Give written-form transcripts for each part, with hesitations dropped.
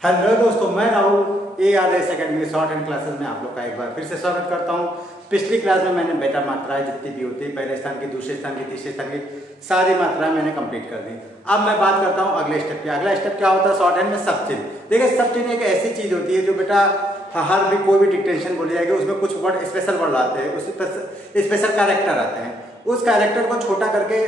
Hello दोस्तों, मैं Rahul ARS academy short and classes में आप लोग का एक बार फिर से स्वागत करता हूं। पिछली क्लास में मैंने बेटा मात्राएं जितनी भी होती है, पहले स्थान की, दूसरे स्थान की, तीसरे स्थान की सारी मात्राएं मैंने कंप्लीट कर दी। अब मैं बात करता हूं अगले स्टेप की। अगला स्टेप क्या होता है शॉर्ट हैंड में? सब चिन्ह। देखिए, सब चिन्ह एक ऐसी चीज होती है जो बेटा हर भी कोई भी डिक्टेशन बोली जाएगी उसमें कुछ वर्ड स्पेशल वर्ड आते हैं, उसमें स्पेशल कैरेक्टर आते हैं। उस कैरेक्टर को छोटा करके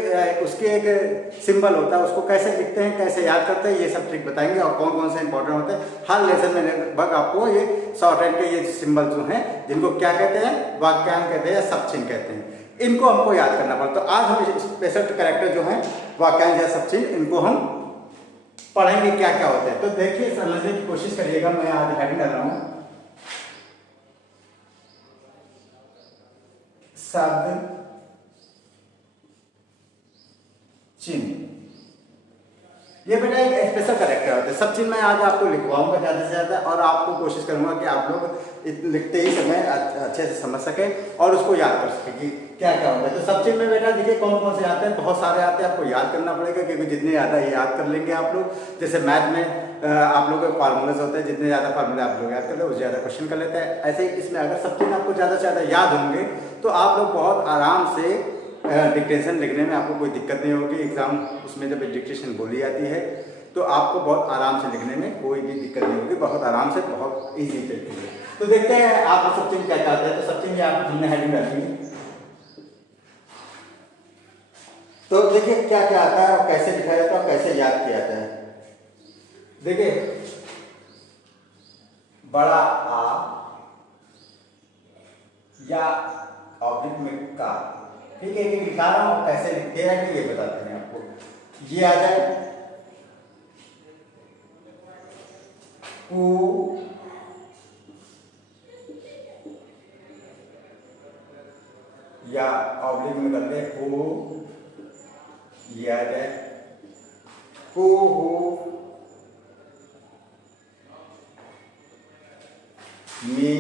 उसके एक सिंबल होता है, उसको कैसे लिखते हैं, कैसे याद करते हैं, ये सब ट्रिक बताएंगे और कौन कौन से इंपॉर्टेंट होते हैं। हर लेसन में लगभग आपको ये शॉर्ट हैंड के ये सिंबल जो हैं, जिनको क्या कहते हैं, वाक्यांश कहते हैं या सब चिन्ह कहते हैं, इनको हमको याद करना पड़ता है। तो आज हम स्पेशल कैरेक्टर जो हैं, वाक्यांश या सब चिन्ह, इनको हम पढ़ेंगे क्या क्या होते हैं। तो देखिए, समझने की कोशिश करिएगा। मैं आज हेडिंग डाल रहा हूँ शब्द चिन्ह। ये बेटा एक स्पेशल कैरेक्टर होता है। सब चिन्ह मैं आज आपको लिखवाऊंगा ज़्यादा से ज़्यादा, और आपको कोशिश करूंगा कि आप लोग लिखते ही समय अच्छे से समझ सके और उसको याद कर सके कि क्या क्या होता है। तो सब चिन्ह में बेटा देखिए कौन कौन से आते हैं, बहुत सारे आते हैं। आपको याद करना पड़ेगा क्योंकि जितने ज़्यादा ये याद कर लेंगे आप लोग, जैसे मैथ में आप लोग के फार्मूलेस होते हैं, जितने ज़्यादा फार्मूले आप लोग याद कर ले उससे ज़्यादा क्वेश्चन कर लेते हैं। ऐसे ही इसमें अगर सब चिन्ह आपको ज़्यादा से ज़्यादा याद होंगे तो आप लोग बहुत आराम से डिक्टेशन लिखने में आपको कोई दिक्कत नहीं होगी। एग्जाम उसमें जब डिक्टेशन बोली जाती है तो आपको बहुत आराम से लिखने में कोई भी दिक्कत नहीं होगी, बहुत आराम से, बहुत ईजी तरीके से। तो देखते हैं आप सब चिन्ह क्या कहते हैं। तो सब चिन्ह आप हमने हेडिंग डाली है। तो देखिए क्या क्या आता है और कैसे लिखा जाता है और कैसे याद किया जाता है। देखिए, बड़ा आ या ऑब्लिक में का, ठीक है, ये लिखा रहा हूं, कैसे लिखते हैं कि ये बताते हैं आपको। ये आ जाए उ या ऑब्लिक में कर ले हो, ये आ जाए हो में,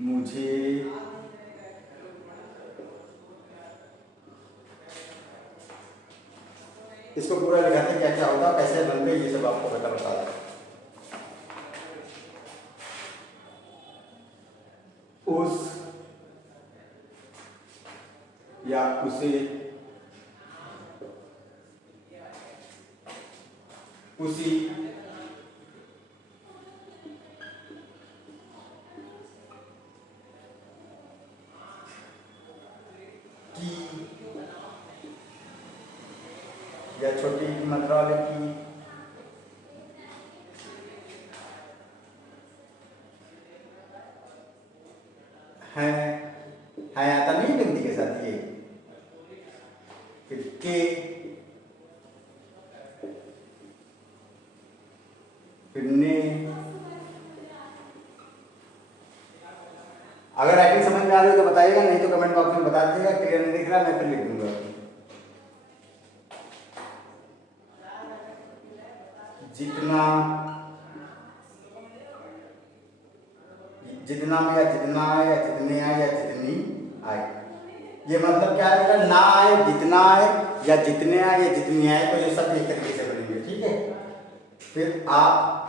मुझे, इसको पूरा लिखाते हैं क्या क्या होगा, कैसे बनते हैं, ये सब आपको बता रहा है। उस या उसे, उसी, की या छोटी मात्रा वाले की, है आता नहीं बिंदी के साथ, ये फिर के, फिर ने। अगर राइटिंग समझ में आ रही हो तो बताइएगा, नहीं तो कमेंट बॉक्स में बता दीजिएगा। क्लियर नहीं दिख रहा मैं फिर लिख दूंगा। जितना, जितना में या जितना आए या जितने आए या जितनी आए, ये मतलब क्या है, ना आए, जितना आए या जितने आए या जितनी आए, तो ये सब एक तरीके से बनेंगे, ठीक है। फिर आप,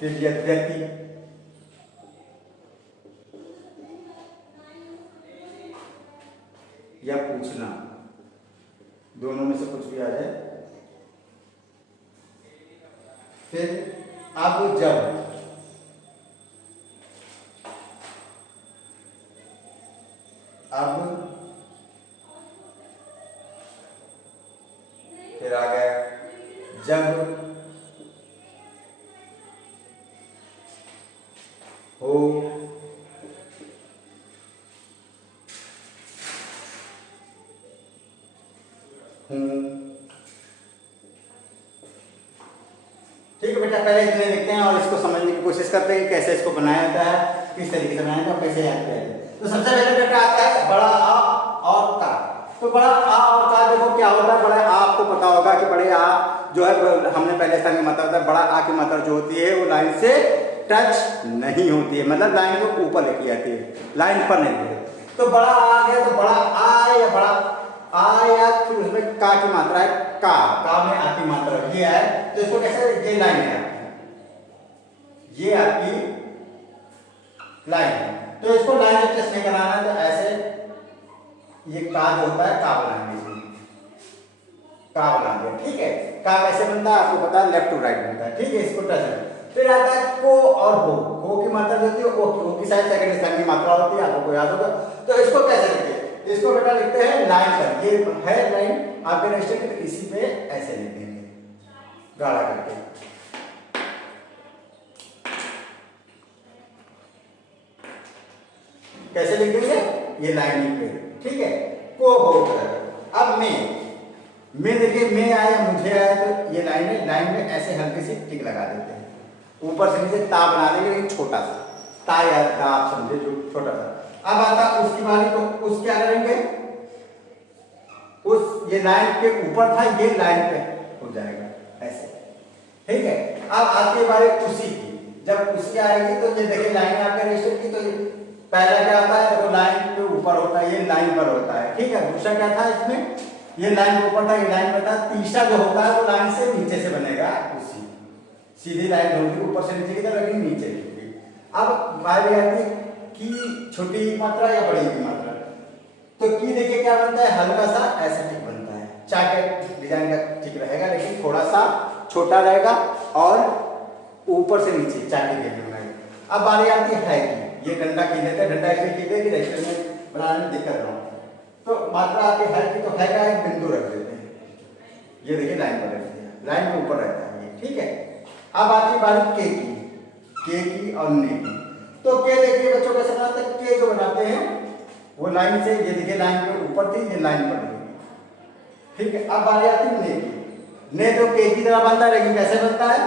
फिर यद्यपि, या पूछना, दोनों में से कुछ भी आ जाए। फिर अब जब, अब, फिर आ गया जब, हो, हूँ। ठीक है बेटा, पहले इतने लिखते हैं और इसको समझने की कोशिश करते हैं कि कैसे इसको बनाया जाता है, किस तरीके से बनाया जाता है, कैसे याद किया जाता है। तो सबसे पहले बेटा आता है बड़ा आ और का। तो बड़ा आ और का देखो क्या होता है। बड़ा आ आपको पता होगा कि बड़े आ जो है, हमने पहले स्थान की मात्रा बताया, बड़ा आ की मात्रा जो होती है वो लाइन से टच नहीं होती है, मतलब लाइन को ऊपर लेके जाती है, लाइन पर नहीं है। तो बड़ा आ गया, तो बड़ा आ या बड़ा आ या में का की मात्रा है, का में आ की मात्रा ये है, तो इसको कैसे, ये लाइन है आपकी, ये आपकी लाइन है, तो इसको लाइन से टच नहीं कराना है, तो ऐसे ये का जो होता है का बनाएंगे, इसमें का बना दिया, ठीक है। का कैसे बनता है आपको पता है, लेफ्ट टू राइट बनता है, ठीक है, इसको टच है। फिर आता है को और हो की मात्रा जो होती है, ओ की साइड सेकंड स्थान की मात्रा होती है, आपको याद होगा। तो इसको कैसे लिखते हैं, इसको बेटा लिखते हैं लाइन पर, ये है लाइन आपके रजिस्टर की, तो इसी पे ऐसे लिख देंगे गाढ़ा करके, कैसे लिख देंगे, ये लाइन पे, ठीक है, को हो कर। अब मैं देखिए, मैं आया मुझे आया, तो ये लाइन है, लाइन में ऐसे हल्की सी टिक लगा देते हैं, ऊपर से नीचे ता बना देंगे, लेकिन छोटा सा ता या ता आप समझे, जो छोटा सा। अब आता उसकी बारी, तो उस क्या करेंगे, उस ये लाइन के ऊपर था, ये लाइन पे हो जाएगा ऐसे, ठीक है। अब आती है बारी उसी की, जब उसकी आएगी तो ये देखिए लाइन आपके रजिस्टर की, तो पहला क्या आता है, तो लाइन के ऊपर होता है, ये लाइन पर होता है, ठीक है। दूसरा क्या था इसमें, ये लाइन के ऊपर था, ये लाइन पर था। तीसरा जो होता है वो लाइन से नीचे से बनेगा, उसी सीधी लाइन होगी, ऊपर से नीचे की तरफ, लेकिन नीचे की। अब बारी आती की छोटी मात्रा या बड़ी की मात्रा, तो की देखिए क्या बनता है, हल्का सा ऐसा टिक बनता है, चाके डिजाइन का टिक रहेगा, लेकिन थोड़ा सा छोटा रहेगा और ऊपर से नीचे चाके के बनाएगा। अब बारी आती है की, ये डंडा की लेते हैं, डंडा इसलिए की देगी रजिस्टर में बनाने में दिक्कत ना हो, तो मात्रा आती है की, तो है का एक बिंदु रख देते हैं, ये देखिए लाइन पर रख दिया, लाइन के ऊपर रहता है ये, ठीक है। अब आती बारी के की और ने की, तो के देखिए बच्चों कैसे बनाते हैं, के जो बनाते हैं वो लाइन से, ये देखिए लाइन के ऊपर थी, ये लाइन पर थी, ठीक है। अब बारी आती है ने की, ने तो के की तरह बनता है, लेकिन कैसे बनता है,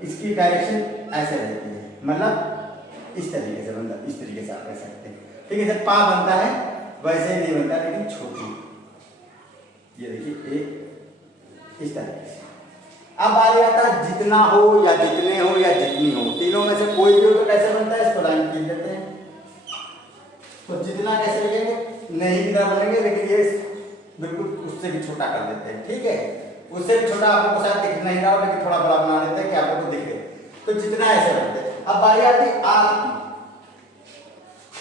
इसकी डायरेक्शन ऐसे रहती है, मतलब इस तरीके से बनता है, इस तरीके से आप कह सकते हैं, ठीक है। जब पा बनता है वैसे नहीं बनता, लेकिन छोटी, ये देखिए एक इस तरीके से। अब आ जाता है जितना हो या जितने हो या जितनी हो, तीनों में से कोई भी हो तो कैसे बनता है, इसको लाइन खींच देते हैं। तो जितना कैसे लिखेंगे, नहीं की तरह बनेंगे, लेकिन ये बिल्कुल उससे भी छोटा कर देते हैं, ठीक है। उससे भी छोटा आपको शायद दिख नहीं रहा हो, लेकिन थोड़ा बड़ा बना देते हैं कि आपको दिखे, तो जितना ऐसे बनते हैं। अब बारी आती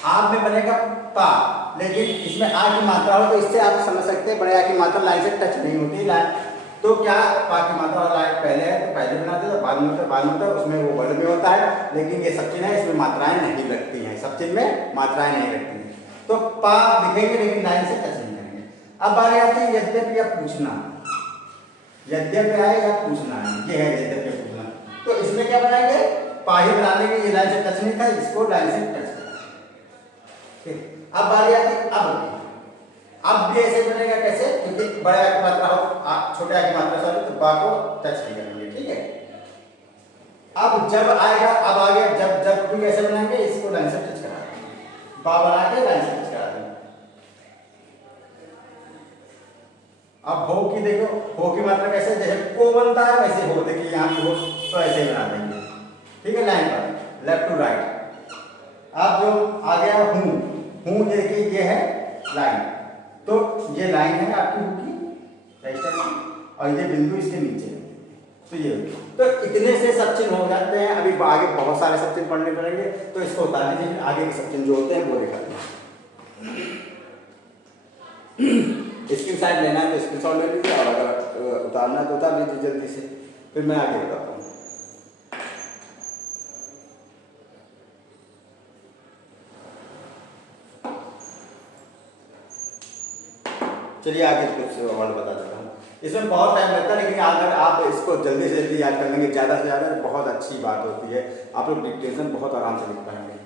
आप में बनेगा पा, लेकिन इसमें आ की मात्रा हो, तो इससे आप समझ सकते हैं बड़े आ की मात्रा लाइन से टच नहीं होती, लाइन तो क्या पा की मात्रा और लाइन पहले है तो पहले बनाते हैं, बाद में होता है, उसमें वो वर्ड में होता है, लेकिन ये सब चिन्ह है, इसमें मात्राएं नहीं लगती हैं, सब चिन्ह में मात्राएं नहीं लगती हैं, तो पा लिखेंगे लेकिन लाइन से टच नहीं करेंगे। अब बारी आती है यद्यपि या पूछना, यद्यपि आए या पूछना है, ये है यद्यपि या पूछना, तो इसमें क्या बनाएंगे, पा ही बना लेंगे, ये लाइन से टच नहीं था, इसको लाइन से टच करेंगे। अब बारी आती अब भी ऐसे बनेगा, कैसे, क्योंकि बड़े आ की मात्रा हो, छोटे आ की मात्रा सॉरी, तो बा को टच नहीं करेंगे, ठीक है। अब जब आएगा, अब आ गया जब भी कैसे बनाएंगे, इसको लाइन से टच करा देंगे, बा बना के लाइन से टच करा देंगे। अब हो की देखो, हो की मात्रा कैसे, जैसे को बनता है वैसे हो, देखिए यहाँ की हो, तो ऐसे बना देंगे, ठीक है, लाइन पर लेफ्ट टू राइट। अब जो आ गया हूं देखिए ये है लाइन, तो ये लाइन है आपकी हूं की रजिस्टर, और ये बिंदु इसके नीचे, तो ये, तो इतने से सब चिन्ह हो जाते हैं। अभी आगे बहुत सारे सब चिन्ह पढ़ने पड़ेंगे, तो इसको उतार दीजिए, आगे के सब चिन्ह जो होते हैं वो दिखाते हैं। स्क्रीन शॉट लेना है तो स्क्रीन शॉट ले लीजिए, और अगर उतारना है तो उतार लीजिए जल्दी से, फिर मैं आगे बताता हूँ। चलिए आगे कुछ और बता देता हूँ। इसमें बहुत टाइम लगता है, लेकिन अगर आप इसको जल्दी से जल्दी याद कर लेंगे, ज़्यादा से ज़्यादा, बहुत अच्छी बात होती है, आप लोग डिक्टेशन बहुत आराम से लिख पाएंगे।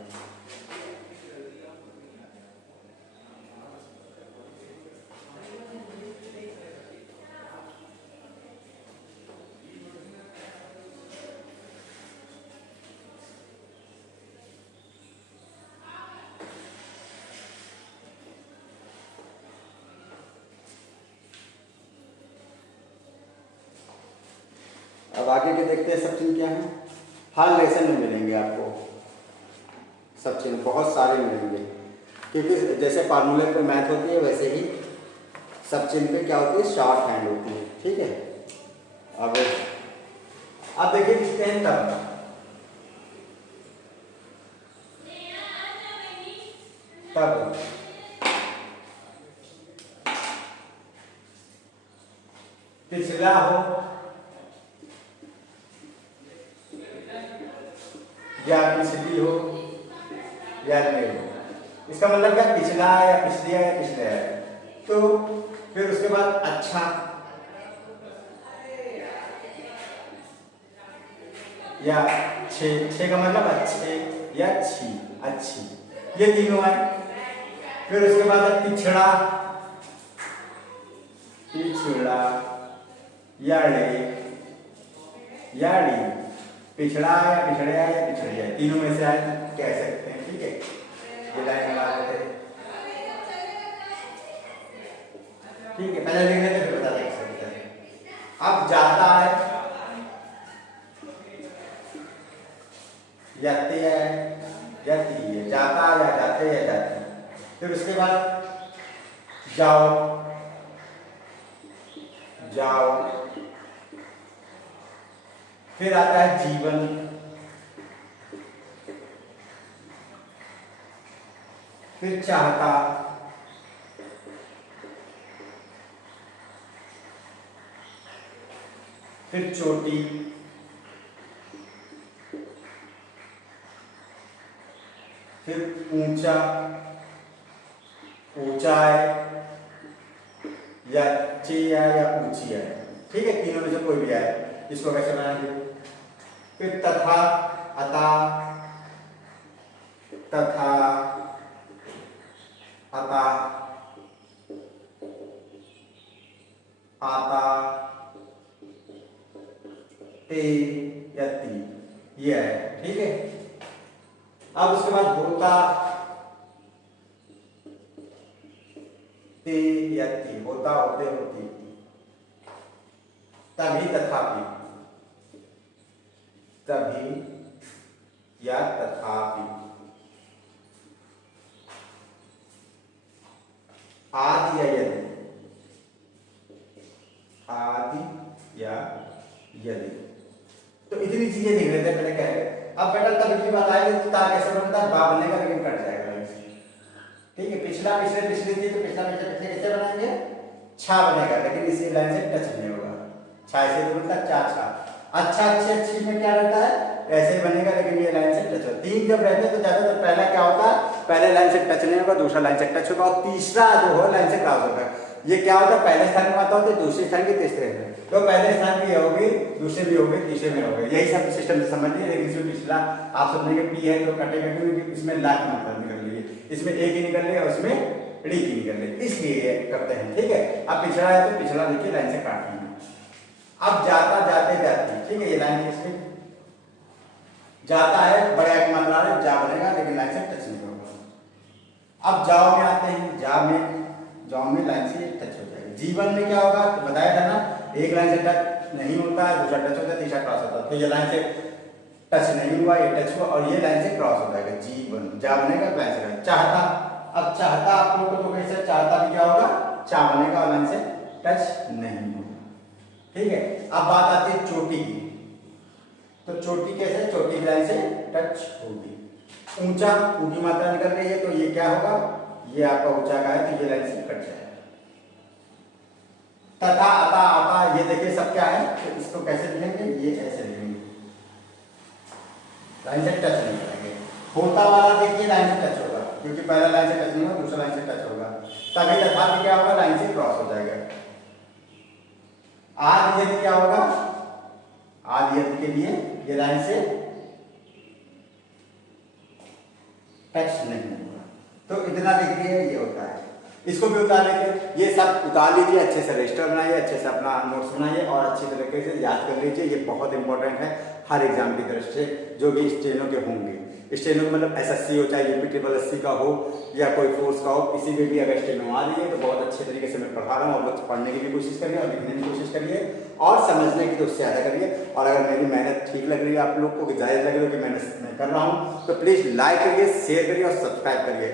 अब आगे के देखते हैं सब चिन्ह क्या है। हर लेसन में मिलेंगे आपको सब चिन्ह, बहुत सारे मिलेंगे, क्योंकि जैसे फार्मूले पे मैथ होती है वैसे ही सब चिन्ह पे क्या होती है, शॉर्ट हैंड होती है। ठीक है, अब देखिए लिखते हैं तब। तब पिछला हो या पिछली हो या नहीं हो, इसका मतलब क्या, पिछला या पिछली है या पिछले है। तो फिर उसके बाद अच्छा या छे, छे का मतलब अच्छे या अच्छी, अच्छी, ये तीनों है। फिर उसके बाद पिछड़ा, पिछड़ा, याड़ी, याड़ी, पिछड़ा या पिछड़िया या पिछड़िया, तीनों में से आए कह सकते हैं। ठीक है, ये लाइन लगा देते हैं। ठीक है, पहले लिख लेते फिर बता सकते हैं। अब जाता है, जाती है, जाती है, जाता या जाते या जाती। फिर उसके बाद जाओ, जाओ। फिर आता है जीवन, फिर चाहता, फिर चोटी, फिर ऊंचा, ऊंचाई या चिया या ऊंची है। ठीक है, तीनों में से कोई भी आए, इसको कैसे बनाएंगे। फिर तथा, अता, तथा, अता, आता, ते या ती, ये है। ठीक है, अब उसके बाद होता, ते या ती, होता, होते, होती, तभी, तथापि, तभी या तथापि, आदि या यदि, आदि या यदि। तो इतनी चीजें लिख लेते हैं पहले कह रहे। अब बेटा तब की बात आएगी तो ता कैसे बनता है, बा बनेगा लेकिन कट जाएगा। ठीक है, पिछला पिछले पिछली थी तो पिछला पिछले पिछले कैसे बनाएंगे, छा बनेगा, लेकिन इसी लाइन से टच नहीं होगा। छा से तो बनता चा छा। अच्छा, अच्छे, अच्छी में क्या रहता है, ऐसे ही बनेगा, लेकिन ये लाइन से टच होता है। तीन जब रहते हैं तो ज्यादातर पहला क्या होता है, पहले लाइन से टच नहीं होगा, दूसरा लाइन से टच होगा, और तीसरा जो हो लाइन से क्रॉस होगा। ये क्या होता है, पहले स्थान में आता होता है, दूसरे स्थान की, तीसरे में। तो पहले स्थान की होगी, दूसरे भी होगी, तीसरे में होगी, यही सब सिस्टम से समझ लीजिए। लेकिन इसमें पिछला आप समझेंगे पी है तो कटेगा, क्योंकि इसमें लाख मात्रा निकल रही है, इसमें एक ही निकल रही है, उसमें डी की निकल रही है, इसलिए ये करते हैं। ठीक है, अब पिछड़ा है तो पिछड़ा देखिए लाइन से काट लेंगे। अब जाता, जाते, जाती। ठीक है, ये लाइन इसमें जाता है, बड़ा एक मात्रा है, जा बनेगा, लेकिन लाइन से टच नहीं होगा। अब जाओ में आते हैं, जाओ में लाइन से टच हो जाएगा। जीवन में क्या होगा, तो बताया था ना, एक लाइन से टच नहीं होता है, दूसरा टच होता है, तीसरा क्रॉस होता है। तो ये लाइन से टच नहीं हुआ, ये टच हुआ, और ये लाइन से क्रॉस हो जाएगा। जीवन, जा बनेगा, लाइन से। चाहता, अब चाहता आप लोग को तो कैसे, चाहता भी क्या होगा, चा बनेगा और लाइन से टच नहीं होगा। ठीक है, अब बात आती है चोटी की। तो चोटी कैसे, चोटी की लाइन से टच होगी। ऊंचा, ऊ की मात्रा निकल रही है, तो ये क्या होगा, ये आपका ऊंचा का है, तो ये लाइन से कट जाएगा। तथा, अता, आता, ये देखिए सब क्या है, तो इसको कैसे लिखेंगे, ये ऐसे लिखेंगे, लाइन से टच नहीं करेंगे। होता वाला देखिए लाइन से टच होगा, क्योंकि पहला लाइन से टच नहीं होगा, दूसरा लाइन से टच होगा, तभी तथा क्या होगा, लाइन से क्रॉस हो जाएगा। आदि यदि क्या होगा, आदि यदि के लिए ये लाइन से टच नहीं होगा। तो इतना देखिए ये होता है, इसको भी उतार लीजिए, ये सब उतार लीजिए, अच्छे से रजिस्टर बनाइए, अच्छे से अपना नोट्स बनाइए और अच्छी तरीके से याद कर लीजिए। ये बहुत इंपॉर्टेंट है हर एग्जाम की दृष्टि से, जो भी स्टेनो के होंगे। स्टेनो मतलब एसएससी हो, चाहे यूपी ट्रिपल एससी का हो या कोई फोर्स का हो, किसी में भी अगर स्टेनो आ रही है तो बहुत अच्छे तरीके से मैं पढ़ा रहा हूँ। आप लोग पढ़ने की भी कोशिश करिए और लिखने की कोशिश करिए और समझने की तो उससे ज़्यादा करिए। और अगर मेरी मेहनत ठीक लग रही है आप लोग को, जायज़ लग रही है कि मेहनत मैं कर रहा हूँ, तो प्लीज़ लाइक करिए, शेयर करिए और सब्सक्राइब करिए।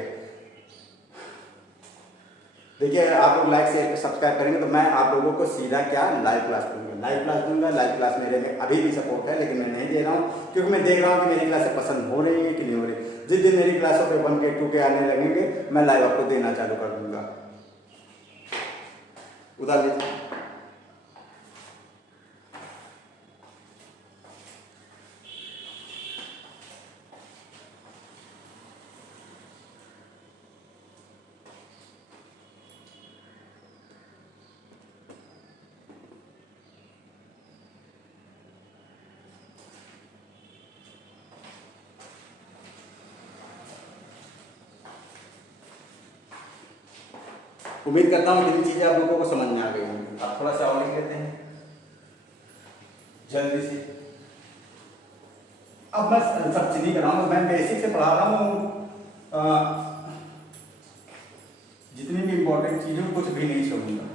देखिए आप लोग लाइक शेयर सब्सक्राइब करेंगे तो मैं आप लोगों को सीधा क्या लाइव क्लास दूंगा, लाइव क्लास मेरे में अभी भी सपोर्ट है, लेकिन मैं नहीं दे रहा हूँ क्योंकि मैं देख रहा हूँ कि मेरी क्लासें पसंद हो रही है कि नहीं हो रही। जिस दिन मेरी क्लासों पे 1K 2K आने लगेंगे मैं लाइव आपको देना चालू कर दूंगा। उधर लीजिए। उम्मीद करता हूँ जिन चीज़ें आप लोगों को समझ में आ गई होंगी। आप थोड़ा सा और लिख लेते हैं जल्दी से। अब मैं सब चीज़ नहीं कराऊंगा, मैं बेसिक से पढ़ा रहा हूँ, जितनी भी इम्पोर्टेंट चीज़ें कुछ भी नहीं छोड़ूंगा।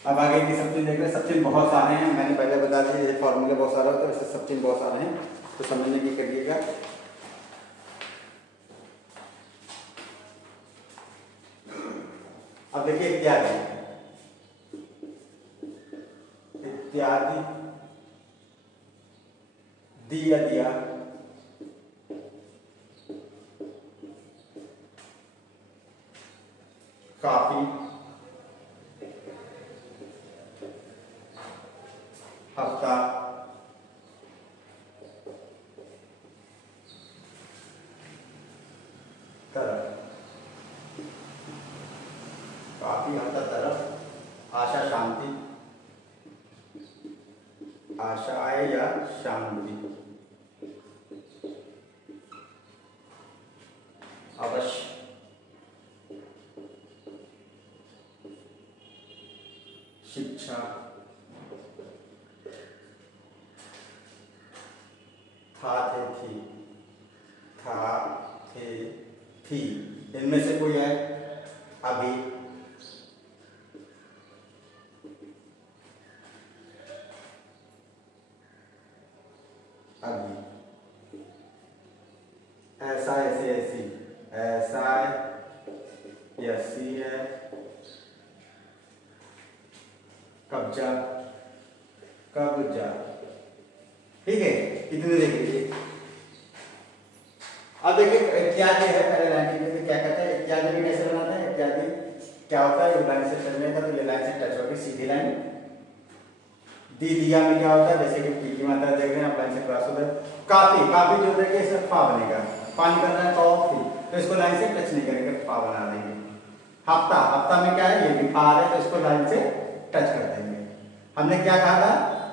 अब आगे की सब चीज़ देख रहे हैं, सब चीज़ बहुत सारे हैं, मैंने पहले बता दिया फॉर्मूले बहुत सारा होता है, वैसे सब चीज़ बहुत सारे हैं तो समझने की करिएगा। अब देखिए इत्यादि, इत्यादि, दिया दिया, काफी, हफ्ता, तरफ, काफी, हफ्ता, तरफ, आशा, शांति, आशाएं या शांति, अवश्य, शिक्षा, था थे थी, था थे थी, इनमें से कोई है अभी, अभी, ऐसा ऐसे ऐसी, ऐसा ऐसी है, कब्जा, कब्जा, ठीक है। इतने देख लीजिए। अब देखिए इत्यादि है, पहले लाइन में क्या कहते हैं, इत्यादि में कैसे बनाते हैं, इत्यादि क्या होता है, ये लाइन से चलने का तो ये लाइन से टच होगी सीधी लाइन। दी दिया में क्या होता है, जैसे कि पी की मात्रा देख रहे हैं आप, लाइन से क्रॉस होता है। काफी, काफी जो देखिए इसमें फा बनेगा, पानी करना है कॉफी, तो इसको लाइन से टच नहीं करेंगे, फा बना देंगे। हफ्ता, हफ्ता में क्या है, ये भी फा है तो इसको लाइन से टच कर देंगे। हमने क्या कहा था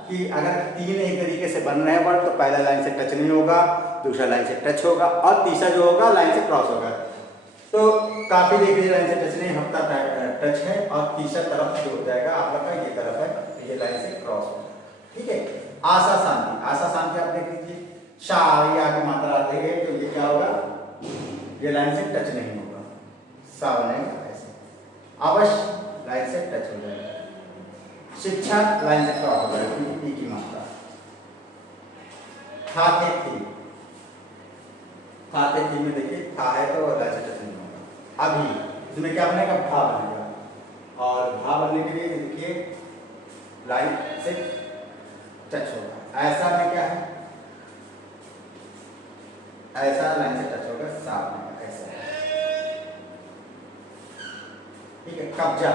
कि अगर तीन एक तरीके से बन रहे हैं वर्ड तो पहला लाइन से टच नहीं होगा, दूसरा लाइन से टच होगा और तीसरा जो होगा लाइन से क्रॉस होगा। तो काफी देख लीजिए लाइन से टच नहीं, हफ्ता टच है और तीसरा तरफ जो हो जाएगा आप लोग का ये तरफ है, ये लाइन से क्रॉस होगा, ठीक है। आशा शांति, आशा शांति आप देख लीजिए, शाह या की मात्रा देंगे तो ये क्या होगा, ये लाइन से टच नहीं होगा, सा बनेगा ऐसे। अवश्य लाइन से टच हो जाएगा, शिक्षा लाइन से क्रॉस हो जाएगा, पी की मात्रा। था थे थी, था थे थी में देखिए था है तो लाइन से टच नहीं होगा। अभी इसमें क्या बनेगा, भा बनेगा, और भा बनने के लिए देखिए लाइन से टच होगा। ऐसा में क्या है, ऐसा लाइन से टच होगा, सा बनेगा ऐसा, ठीक है। कब्जा,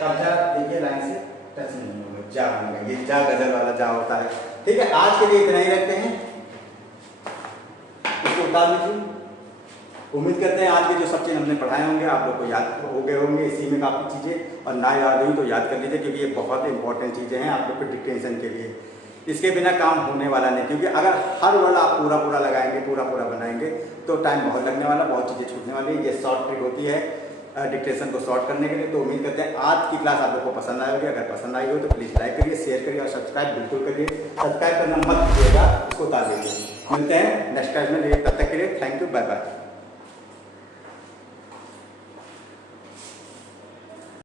कब्जा देखिए लाइन से टच नहीं होगा, जा बनेगा, ये जा गजल वाला जा होता है, ठीक है। आज के लिए इतना ही रखते हैं, इसको उतार लीजिए। उम्मीद करते हैं आज के जो सब चीज़ हमने पढ़ाए होंगे आप लोग को याद हो गए होंगे, इसी में काफ़ी चीज़ें, और ना याद हुई तो याद कर लीजिए क्योंकि ये बहुत इंपॉर्टेंट चीज़ें हैं आप लोग के डिक्टेशन के लिए। इसके बिना काम होने वाला नहीं, क्योंकि अगर हर वर्ड आप पूरा पूरा लगाएंगे, पूरा पूरा बनाएंगे तो टाइम बहुत लगने वाला, बहुत चीज़ें छूटने वाली है। ये शॉर्ट ट्रिक होती है डिक्टेशन को शॉर्ट करने के लिए। तो उम्मीद करते हैं आज की क्लास आप लोग को पसंद आई होगी। अगर पसंद आई हो तो प्लीज़ लाइक करिए, शेयर करिए और सब्सक्राइब बिल्कुल करिए। सब्सक्राइब करना मत भूलिएगा, इसको उतार दीजिए। मिलते हैं नेक्स्ट क्लास में, तब तक के लिए थैंक यू, बाय बाय।